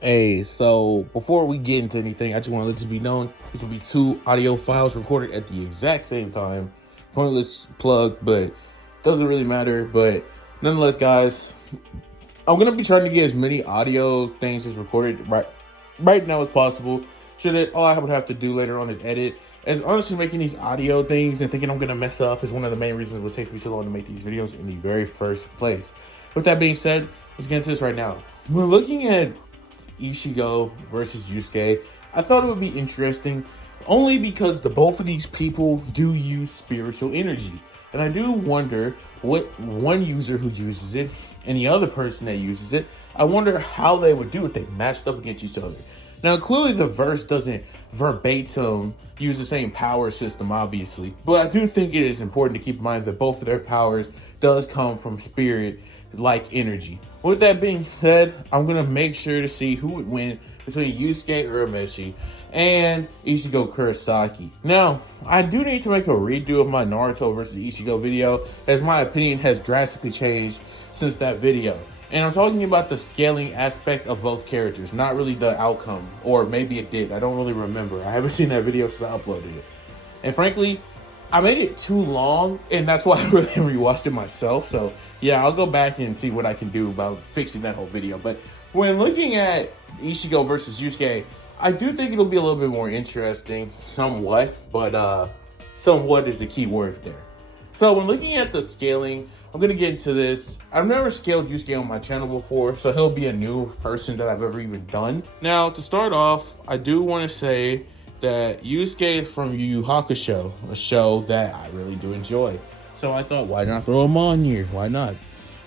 Hey, so before we get into anything, I just want to let this be known. These will be two audio files recorded at the exact same time. Pointless plug, but doesn't really matter. But nonetheless, guys, I'm gonna be trying to get as many audio things as recorded right now as possible. All I would have to do later on is edit. As honestly, making these audio things and thinking I'm gonna mess up is one of the main reasons it takes me so long to make these videos in the very first place. With that being said, let's get into this right now. We're looking at Ichigo versus Yusuke. I thought it would be interesting only because both of these people do use spiritual energy. And I do wonder what one user who uses it and the other person that uses it, I wonder how they would do if they matched up against each other. Now, clearly the verse doesn't verbatim use the same power system, obviously, but I do think it is important to keep in mind that both of their powers does come from spirit-like energy. With that being said, I'm going to make sure to see who would win between Yusuke Urameshi and Ichigo Kurosaki. Now, I do need to make a redo of my Naruto versus Ichigo video, as my opinion has drastically changed since that video. And I'm talking about the scaling aspect of both characters, not really the outcome. Or maybe it did. I don't really remember. I haven't seen that video since I uploaded it. And frankly, I made it too long, and that's why I really rewatched it myself. So yeah, I'll go back and see what I can do about fixing that whole video. But when looking at Ichigo versus Yusuke, I do think it'll be a little bit more interesting, somewhat. But somewhat is the key word there. So when looking at the scaling, I'm going to get into this. I've never scaled Yusuke on my channel before, so he'll be a new person that I've ever even done. Now, to start off, I do want to say that Yusuke is from Yu Yu Hakusho, a show that I really do enjoy. So I thought, why not throw him on here? Why not?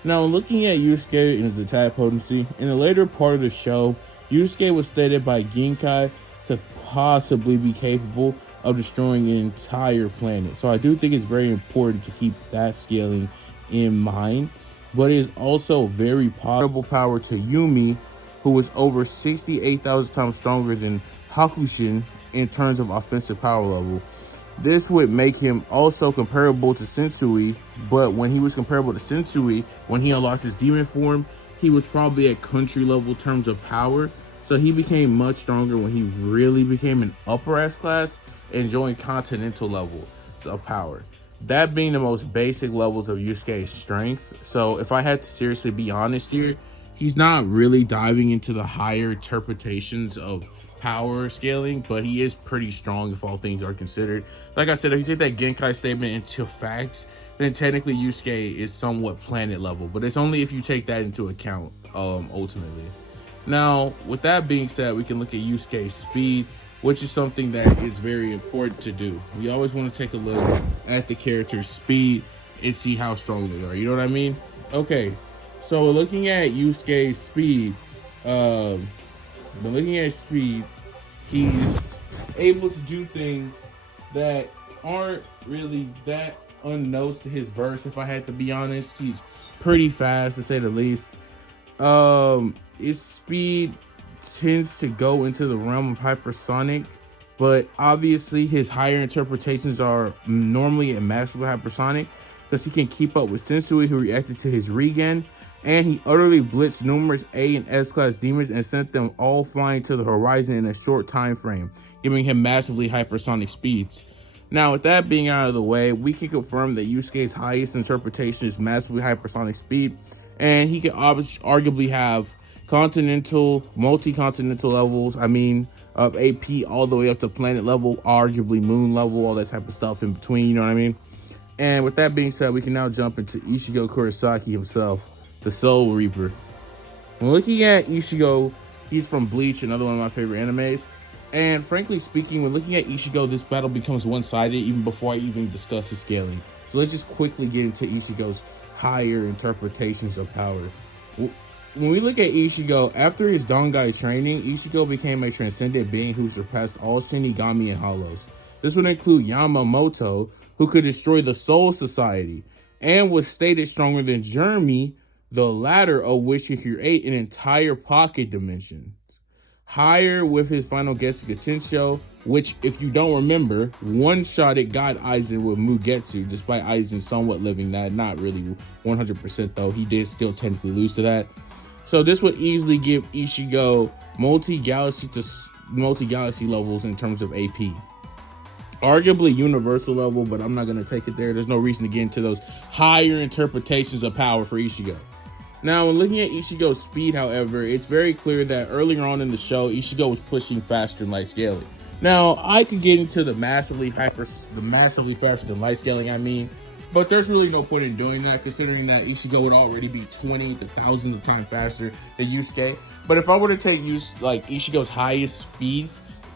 Now, looking at Yusuke and his attack potency, in the later part of the show, Yusuke was stated by Genkai to possibly be capable of destroying an entire planet. So I do think it's very important to keep that scaling in mind. But it is also very possible power to Yumi, who is over 68,000 times stronger than Hakushin in terms of offensive power level. This would make him also comparable to Sensui, but when he was comparable to Sensui, when he unlocked his demon form, he was probably at country level terms of power. So he became much stronger when he really became an upper S class, enjoying continental levels of power. That being the most basic levels of Yusuke's strength. So if I had to seriously be honest here, he's not really diving into the higher interpretations of power scaling, but he is pretty strong if all things are considered. Like I said, if you take that Genkai statement into facts, then technically Yusuke is somewhat planet level, but it's only if you take that into account ultimately. Now, with that being said, we can look at Yusuke's speed, which is something that is very important to do. We always want to take a look at the character's speed and see how strong they are. You know what I mean? Okay, so looking at Yusuke's speed, he's able to do things that aren't really that unknown to his verse. If I had to be honest, he's pretty fast to say the least. His speed tends to go into the realm of hypersonic, but obviously his higher interpretations are normally at massively hypersonic because he can keep up with Sensui, who reacted to his regen, and he utterly blitzed numerous A and S class demons and sent them all flying to the horizon in a short time frame, giving him massively hypersonic speeds. Now, with that being out of the way, we can confirm that Yusuke's highest interpretation is massively hypersonic speed, and he can arguably have continental, multi-continental levels. I mean, of AP all the way up to planet level, arguably moon level, all that type of stuff in between, you know what I mean? And with that being said, we can now jump into Ichigo Kurosaki himself, the Soul Reaper. When looking at Ichigo, he's from Bleach, another one of my favorite animes. And frankly speaking, when looking at Ichigo, this battle becomes one-sided even before I even discuss the scaling. So let's just quickly get into Ichigo's higher interpretations of power. When we look at Ichigo, after his Dongai training, Ichigo became a transcendent being who surpassed all Shinigami and Hollows. This would include Yamamoto, who could destroy the Soul Society, and was stated stronger than Jeremy, the latter of which could create an entire pocket dimension. Higher with his final Getsuga Tensho, which, if you don't remember, one-shotted God Aizen with Mugetsu, despite Aizen somewhat living that, not really 100% though. He did still technically lose to that. So this would easily give Ichigo multi-galaxy to multi-galaxy levels in terms of AP. Arguably universal level, but I'm not going to take it there. There's no reason to get into those higher interpretations of power for Ichigo. Now, when looking at Ichigo's speed, however, it's very clear that earlier on in the show, Ichigo was pushing faster than light scaling. Now, I could get into the massively faster than light scaling, but there's really no point in doing that, considering that Ichigo would already be 20 to thousands of times faster than Yusuke. But if I were to take Ichigo's highest speed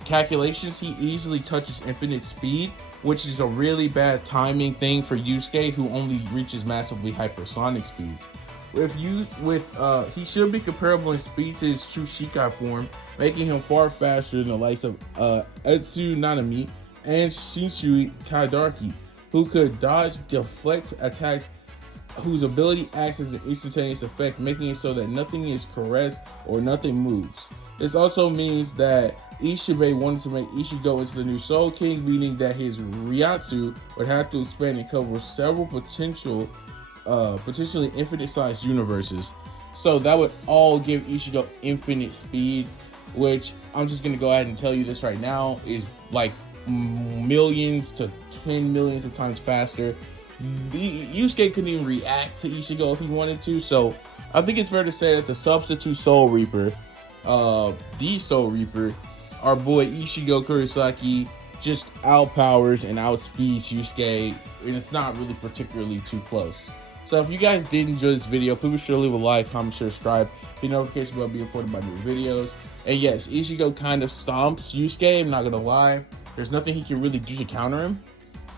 calculations, he easily touches infinite speed, which is a really bad timing thing for Yusuke, who only reaches massively hypersonic speeds. He should be comparable in speed to his true Shikai form, making him far faster than the likes of Etsu Nanami and Shinshui Kadarki, who could dodge, deflect attacks, whose ability acts as an instantaneous effect, making it so that nothing is caressed or nothing moves. This also means that Ishibe wanted to make Ichigo into the new Soul King, meaning that his Ryatsu would have to expand and cover several potentially infinite-sized universes. So that would all give Ichigo infinite speed, which I'm just gonna go ahead and tell you this right now is like millions to 10 millions of times faster. Yusuke couldn't even react to Ichigo if he wanted to, so I think it's fair to say that the substitute Soul Reaper, the Soul Reaper, our boy Ichigo Kurosaki, just outpowers and outspeeds Yusuke, and it's not really particularly too close. So if you guys did enjoy this video, please be sure to leave a like, comment, share, subscribe, hit notification bell, be informed about new videos. And yes, Ichigo kind of stomps Yusuke, I'm not gonna lie. There's nothing he can really do to counter him.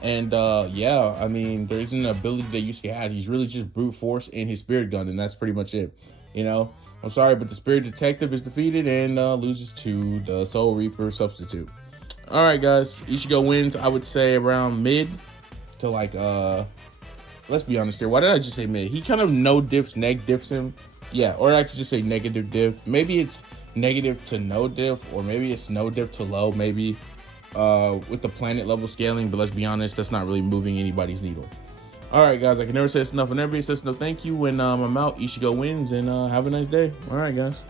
And yeah, I mean, there isn't an ability that Yusuke has. He's really just brute force and his spirit gun, and that's pretty much it. You know, I'm sorry, but the spirit detective is defeated and loses to the Soul Reaper substitute. All right, guys, Ichigo wins, I would say, around mid to like, let's be honest here. Why did I just say mid? He kind of neg diffs him. Yeah, or I could just say negative diff. Maybe it's negative to no diff, or maybe it's no diff to low, maybe with the planet level scaling. But let's be honest, that's not really moving anybody's needle. All right, guys, I can never say this enough, and everybody says no thank you when I'm out. Ichigo wins, and have a nice day. All right, guys.